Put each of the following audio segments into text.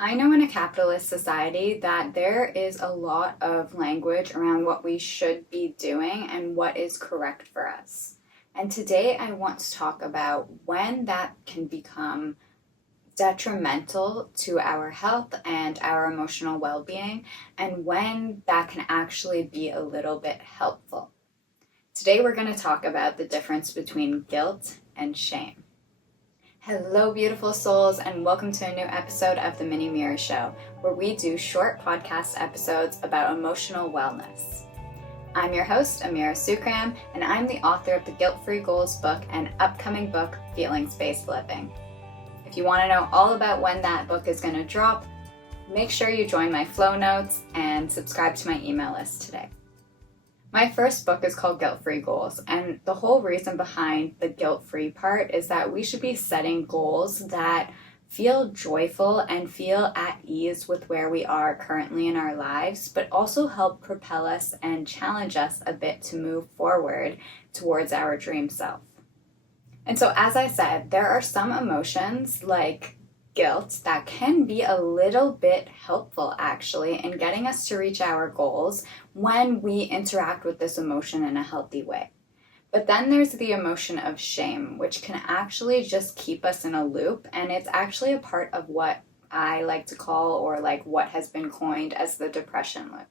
I know in a capitalist society that there is a lot of language around what we should be doing and what is correct for us. And today I want to talk about when that can become detrimental to our health and our emotional well being, and when that can actually be a little bit helpful. Today we're going to talk about the difference between guilt and shame. Hello, beautiful souls, and welcome to a new episode of The Mini Mirror Show, where we do short podcast episodes about emotional wellness. I'm your host, Amira Sookram, and I'm the author of the Guilt-Free Goals book and upcoming book, Feelings-Based Living. If you want to know all about when that book is going to drop, make sure you join my flow notes and subscribe to my email list today. My first book is called Guilt-Free Goals, and the whole reason behind the guilt-free part is that we should be setting goals that feel joyful and feel at ease with where we are currently in our lives, but also help propel us and challenge us a bit to move forward towards our dream self. And so, as I said, there are some emotions like guilt that can be a little bit helpful actually in getting us to reach our goals when we interact with this emotion in a healthy way. But then there's the emotion of shame, which can actually just keep us in a loop, and it's actually a part of what I like to call, or like what has been coined as, the depression loop.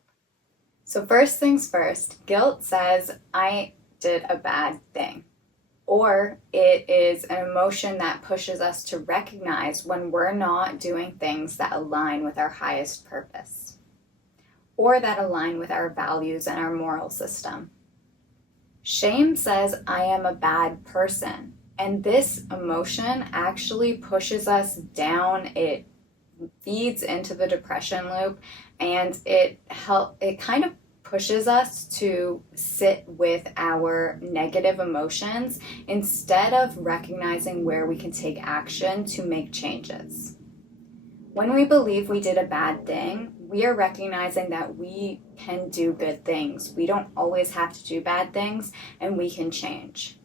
So first things first, guilt says I did a bad thing. Or it is an emotion that pushes us to recognize when we're not doing things that align with our highest purpose, or that align with our values and our moral system. Shame says, I am a bad person. And this emotion actually pushes us down. It feeds into the depression loop, and it kind of pushes us to sit with our negative emotions instead of recognizing where we can take action to make changes. When we believe we did a bad thing, we are recognizing that we can do good things. We don't always have to do bad things, and we can change.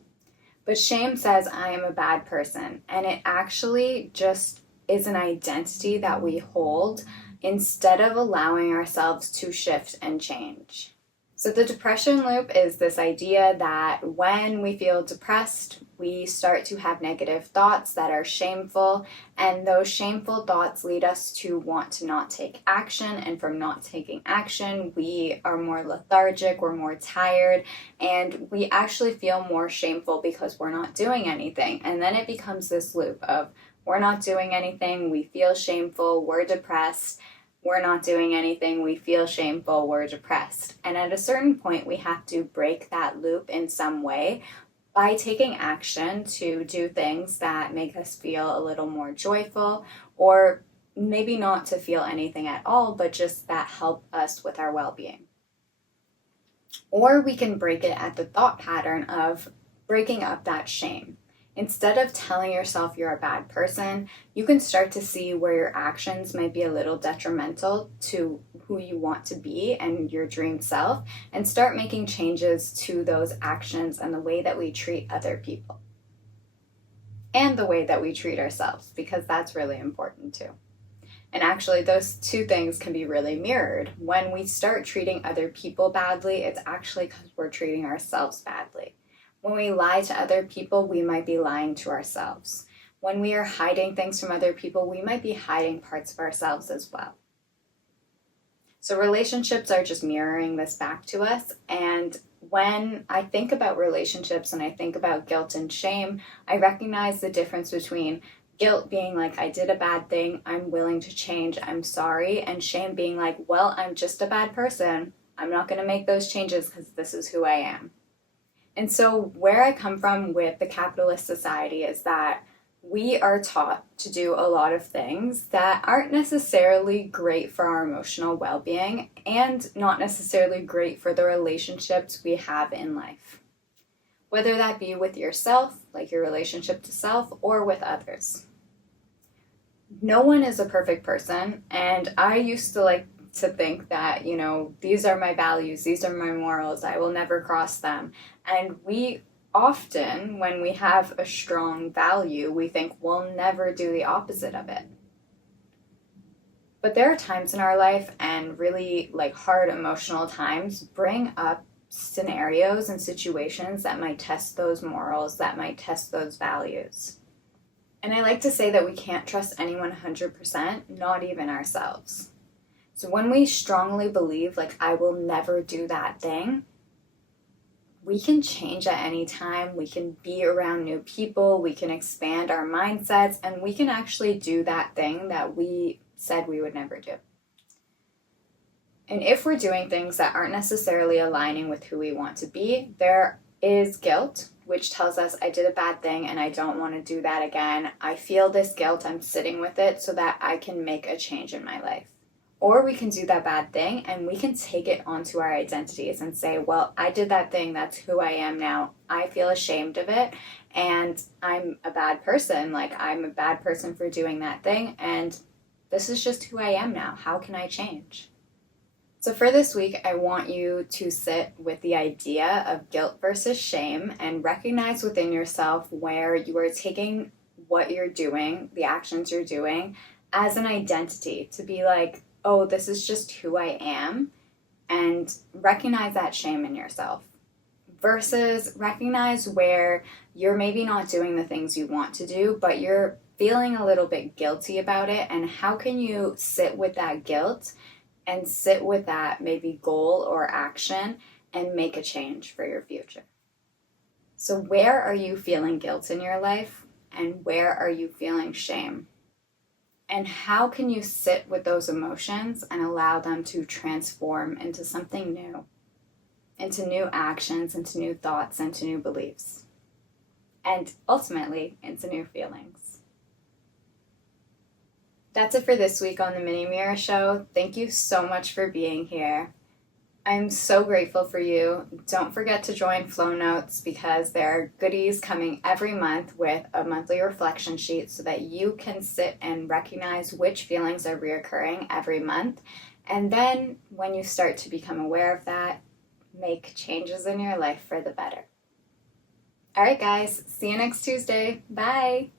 But shame says, I am a bad person, and it actually just is an identity that we hold instead of allowing ourselves to shift and change. So the depression loop is this idea that when we feel depressed, we start to have negative thoughts that are shameful, and those shameful thoughts lead us to want to not take action, and from not taking action, we are more lethargic, we're more tired, and we actually feel more shameful because we're not doing anything. And then it becomes this loop of we're not doing anything, we feel shameful, we're depressed, we're not doing anything, we feel shameful, we're depressed. And at a certain point, we have to break that loop in some way by taking action to do things that make us feel a little more joyful, or maybe not to feel anything at all, but just that help us with our well-being. Or we can break it at the thought pattern of breaking up that shame. Instead of telling yourself you're a bad person, you can start to see where your actions might be a little detrimental to who you want to be and your dream self, and start making changes to those actions and the way that we treat other people. And the way that we treat ourselves, because that's really important too. And actually, those two things can be really mirrored. When we start treating other people badly, it's actually because we're treating ourselves badly. When we lie to other people, we might be lying to ourselves. When we are hiding things from other people, we might be hiding parts of ourselves as well. So relationships are just mirroring this back to us. And when I think about relationships and I think about guilt and shame, I recognize the difference between guilt being like, I did a bad thing, I'm willing to change, I'm sorry, and shame being like, well, I'm just a bad person. I'm not going to make those changes because this is who I am. And so where I come from with the capitalist society is that we are taught to do a lot of things that aren't necessarily great for our emotional well-being, and not necessarily great for the relationships we have in life. Whether that be with yourself, like your relationship to self, or with others. No one is a perfect person, and I used to think that, these are my values, these are my morals, I will never cross them. And we often, when we have a strong value, we think we'll never do the opposite of it. But there are times in our life, and really like hard emotional times bring up scenarios and situations that might test those morals, that might test those values. And I like to say that we can't trust anyone 100%, not even ourselves. So when we strongly believe, like, I will never do that thing, we can change at any time. We can be around new people, we can expand our mindsets, and we can actually do that thing that we said we would never do. And if we're doing things that aren't necessarily aligning with who we want to be, there is guilt, which tells us I did a bad thing and I don't want to do that again. I feel this guilt, I'm sitting with it so that I can make a change in my life. Or we can do that bad thing and we can take it onto our identities and say, well, I did that thing, that's who I am now. I feel ashamed of it and I'm a bad person. Like, I'm a bad person for doing that thing, and this is just who I am now. How can I change? So for this week, I want you to sit with the idea of guilt versus shame and recognize within yourself where you are taking what you're doing, the actions you're doing, as an identity, to be like, oh, this is just who I am, and recognize that shame in yourself. Versus recognize where you're maybe not doing the things you want to do, but you're feeling a little bit guilty about it, and how can you sit with that guilt and sit with that maybe goal or action and make a change for your future. So where are you feeling guilt in your life, and where are you feeling shame? And how can you sit with those emotions and allow them to transform into something new, into new actions, into new thoughts, into new beliefs, and ultimately into new feelings? That's it for this week on the Mini Mirror Show. Thank you so much for being here. I'm so grateful for you. Don't forget to join Flow Notes, because there are goodies coming every month with a monthly reflection sheet so that you can sit and recognize which feelings are reoccurring every month. And then when you start to become aware of that, make changes in your life for the better. All right, guys, see you next Tuesday. Bye.